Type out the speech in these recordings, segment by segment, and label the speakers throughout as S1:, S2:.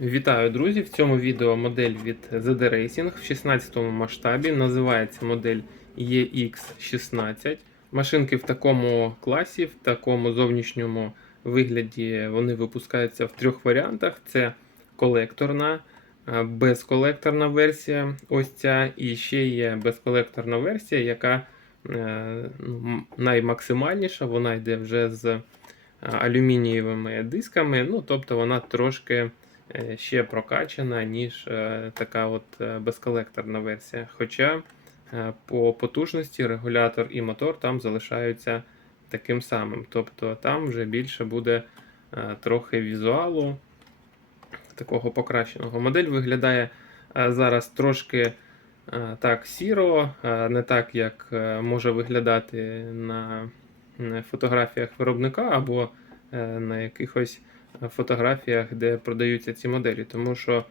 S1: Вітаю, друзі! В цьому відео модель від ZD Racing в 16 масштабі. Називається модель EX16. Машинки в такому класі, в такому зовнішньому вигляді вони випускаються в трьох варіантах: це колекторна, безколекторна версія. Ось ця, і ще є безколекторна версія, яка е, ну, наймаксимальніша. Вона йде вже з алюмінієвими дисками. Ну, тобто вона трошки ще прокачана, ніж е, така от е, безколекторна версія. Хоча е, по потужності регулятор і мотор там залишаються таким самим. Тобто там вже більше буде е, трохи візуалу такого покращеного. Модель виглядає е, зараз трошки е, так сіро, е, не так, як е, може виглядати на фотографіях виробника або е, на якихось фотографіях, де продаються ці моделі. Тому що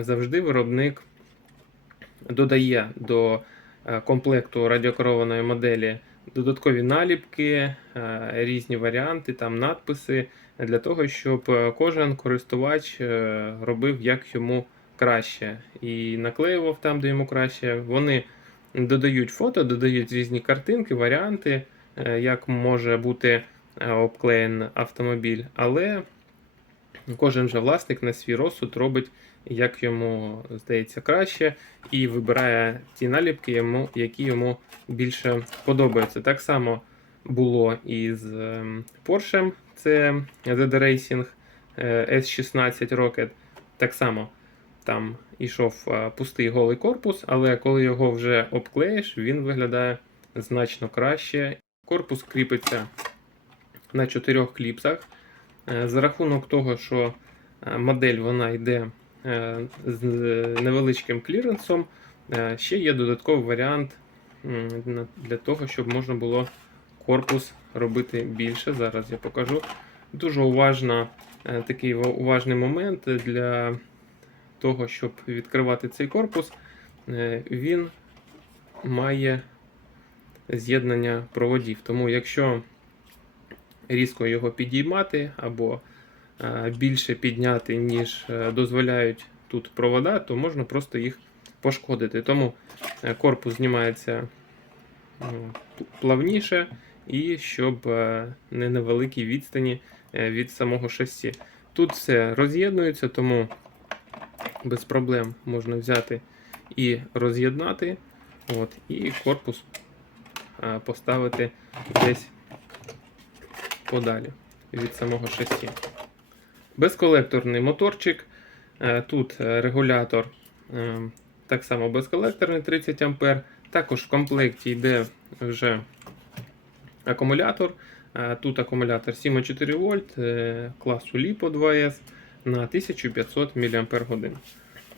S1: завжди виробник додає до е, комплекту радіокерованої моделі додаткові наліпки, е, різні варіанти, там надписи для того, щоб е, кожен користувач робив як йому краще і наклеював там, де йому краще. Вони додають фото, додають різні картинки, варіанти, як може бути обклеєн автомобіль, але кожен же власник на свій розсуд робить, як йому здається краще, і вибирає ті наліпки, йому, які йому більше подобаються. Так само було і з ем, Porsche, це ZD Racing е, S16 Rocket. Так само там ішов е, пустий голий корпус, але коли його вже обклеїш, він виглядає значно краще. Корпус кріпиться на чотирьох кліпсах. Е, За рахунок того, що е, модель вона йде е, з невеличким кліренсом, ще є додатковий варіант для того, щоб можна було корпус робити більше. Зараз я покажу. Дуже уважно, такий уважний момент для того, щоб відкривати цей корпус. Він має з'єднання проводів. Тому якщо різко його підіймати або е, більше підняти, ніж е, дозволяють тут провода, то можна просто їх пошкодити. Тому е, корпус знімається ну, плавніше і щоб не на великій відстані від самого шасі. Тут все роз'єднується, тому без проблем можна взяти і роз'єднати, от, і корпус поставити десь подалі від самого шасі. Безколекторний моторчик. Е, Тут е, регулятор е, так само безколекторний 30 А. Також в комплекті йде вже акумулятор. Тут акумулятор 7,4 вольт е, класу LiPo 2S на 1500 мАч.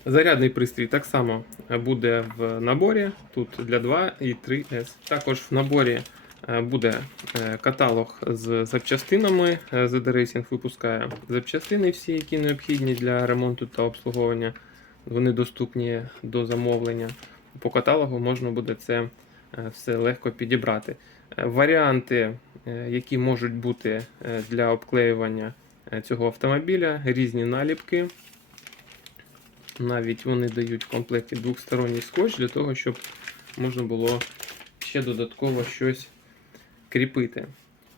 S1: Зарядний пристрій так само буде в наборі. Тут для 2 і 3S. Також в наборі буде е, каталог з запчастинами. Е, ZD Racing випускає запчастини всі, які необхідні для ремонту та обслуговування. Вони доступні до замовлення. По каталогу можна буде це е, все легко підібрати. Е, Варіанти, е, які можуть бути е, для обклеювання е, цього автомобіля, різні наліпки. Навіть вони дають в комплекті двохсторонній скотч для того, щоб можна було ще додатково щось кріпити.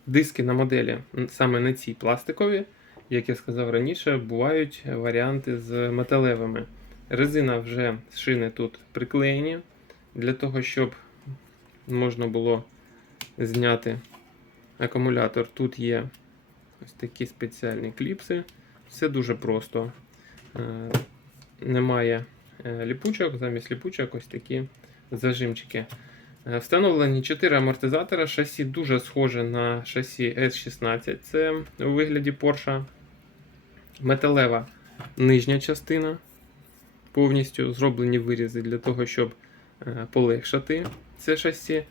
S1: Диски на моделі саме на цій пластикові, як я сказав раніше, бувають варіанти з металевими. Резина вже шини тут приклеєні для того, щоб можна було зняти акумулятор. Тут є ось такі спеціальні кліпси. Все дуже просто. Е, Немає е, ліпучок, замість ліпучок ось такі зажимчики. Е, Встановлені 4 амортизатора. Шасі дуже схоже на шасі S16. Це у вигляді Porsche. Металева нижня частина. Повністю зроблені вирізи для того, щоб е, полегшати це шасі.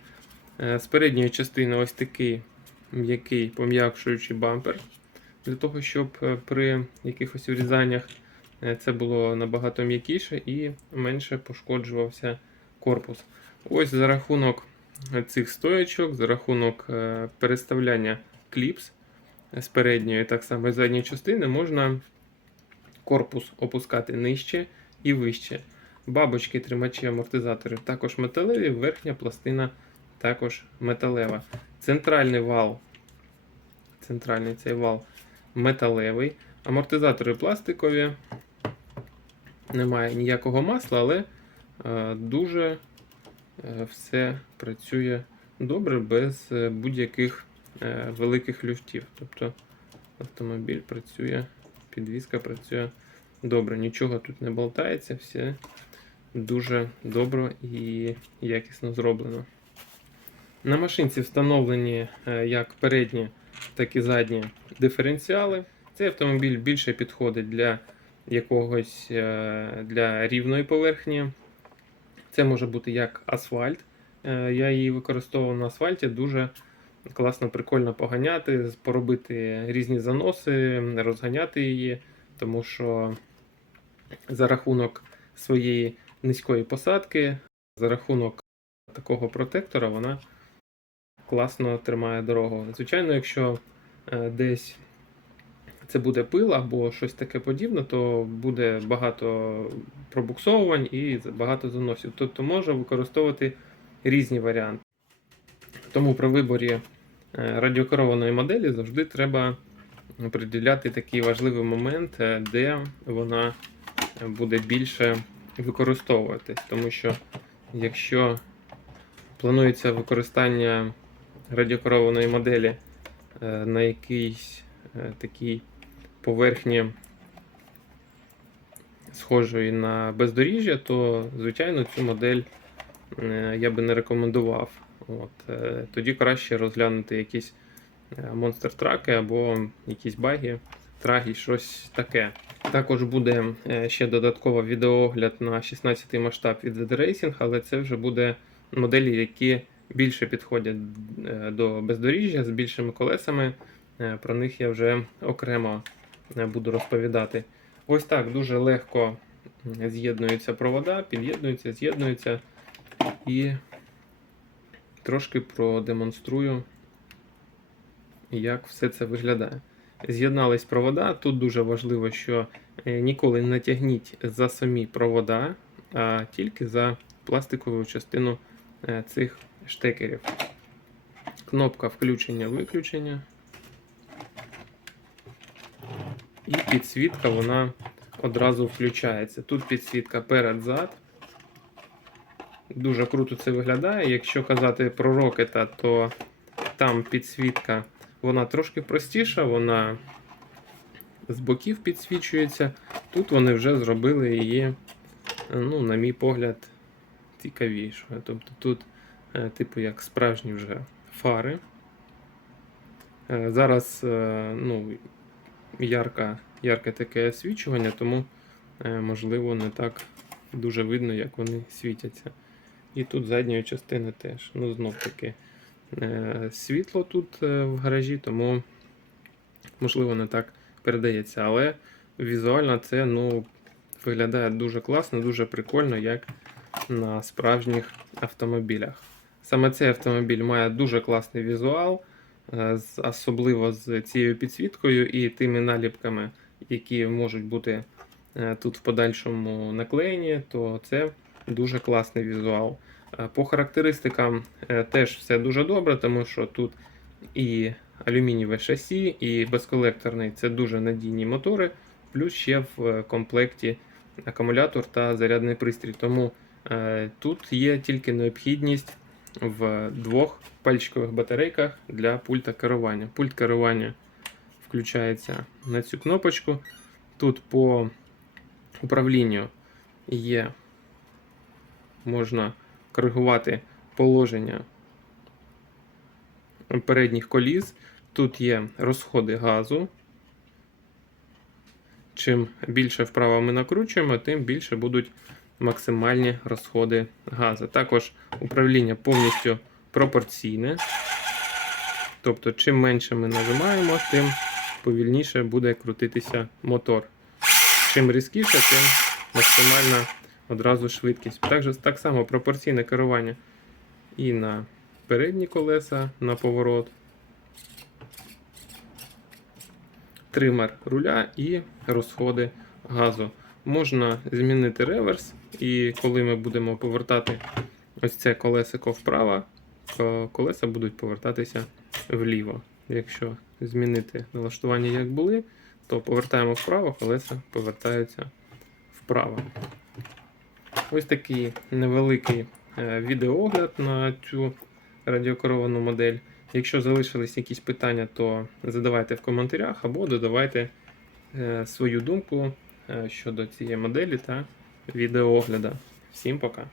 S1: Е, З передньої частини ось такий м'який пом'якшуючий бампер. Для того, щоб при якихось урізаннях е, це було набагато м'якіше і менше пошкоджувався корпус. Ось за рахунок цих стоячок, за рахунок е, переставляння кліпс з передньої, так само і задньої частини, можна корпус опускати нижче і вище. Бабочки, тримачі, амортизатори також металеві, верхня пластина також металева. Центральний вал, центральний цей вал металевий. Амортизатори пластикові. Немає ніякого масла, але е, дуже все працює добре без е, будь-яких е, великих люфтів. Тобто автомобіль працює, підвізка працює добре, нічого тут не болтається, все дуже добре і якісно зроблено. На машинці встановлені е, як передні, так і задні диференціали. Цей автомобіль більше підходить для якогось е, для рівної поверхні. Це може бути як асфальт. Е, Я її використовував на асфальті. Дуже класно, прикольно поганяти, поробити різні заноси, розганяти її, тому що за рахунок своєї низької посадки, за рахунок такого протектора, вона класно тримає дорогу. Звичайно, якщо е, десь це буде пил або щось таке подібне, то буде багато пробуксовувань і багато заносів. Тобто може використовувати різні варіанти. Тому при виборі е, радіокерованої моделі завжди треба приділяти такий важливий момент, е, де вона буде більше використовуватись. Тому що якщо планується використання радіокерованої моделі е, на якійсь е, такій поверхні схожої на бездоріжжя, то звичайно цю модель е, я би не рекомендував. От, е, тоді краще розглянути якісь е, монстр-траки або якісь баги, траги, щось таке. Також буде ще додатково відеоогляд на 16 масштаб від ZD Racing, але це вже буде моделі, які більше підходять до бездоріжжя з більшими колесами. Про них я вже окремо буду розповідати. Ось так дуже легко з'єднуються провода, під'єднуються, з'єднуються і трошки продемонструю, як все це виглядає. З'єднались провода. Тут дуже важливо, що е, ніколи не тягніть за самі провода, а тільки за пластикову частину е, цих штекерів. Кнопка включення-виключення. І підсвітка вона одразу включається. Тут підсвітка перед-зад. Дуже круто це виглядає. Якщо казати про рокета, то там підсвітка вона трошки простіша, вона з боків підсвічується. Тут вони вже зробили її, ну, на мій погляд, цікавішою. Тобто тут, е, типу, як справжні вже фари. Е, Зараз е, ну, ярка, ярке таке освічування, тому е, можливо не так дуже видно, як вони світяться. І тут задньої частини теж. Ну, знов таки е, світло тут е, в гаражі, тому можливо не так передається. Але візуально це ну, виглядає дуже класно, дуже прикольно, як на справжніх автомобілях. Саме цей автомобіль має дуже класний візуал, особливо з цією підсвіткою і тими наліпками, які можуть бути е, тут в подальшому наклеєні, то це дуже класний візуал. Е, По характеристикам е, теж все дуже добре, тому що тут і алюмінієве шасі, і безколекторний це дуже надійні мотори, плюс ще в е, комплекті акумулятор та зарядний пристрій. Тому е, тут є тільки необхідність в двох пальчикових батарейках для пульта керування. Пульт керування включається на цю кнопочку. Тут по управлінню є можна коригувати положення передніх коліс. Тут є розходи газу. Чим більше вправо ми накручуємо, тим більше будуть максимальні розходи газу. Також управління повністю пропорційне. Тобто, чим менше ми нажимаємо, тим повільніше буде крутитися мотор. Чим різкіше, тим максимальна одразу швидкість. Також так само пропорційне керування і на передні колеса, на поворот. Тример руля і розходи газу, можна змінити реверс, і коли ми будемо повертати ось це колесико вправо, то колеса будуть повертатися вліво. Якщо змінити налаштування як були, то повертаємо вправо, колеса повертаються вправо. Ось такий невеликий е, відеоогляд на цю радіокеровану модель. Якщо залишились якісь питання, то задавайте в коментарях або додавайте е, свою думку щодо цієї моделі та відеоогляду. Всім пока!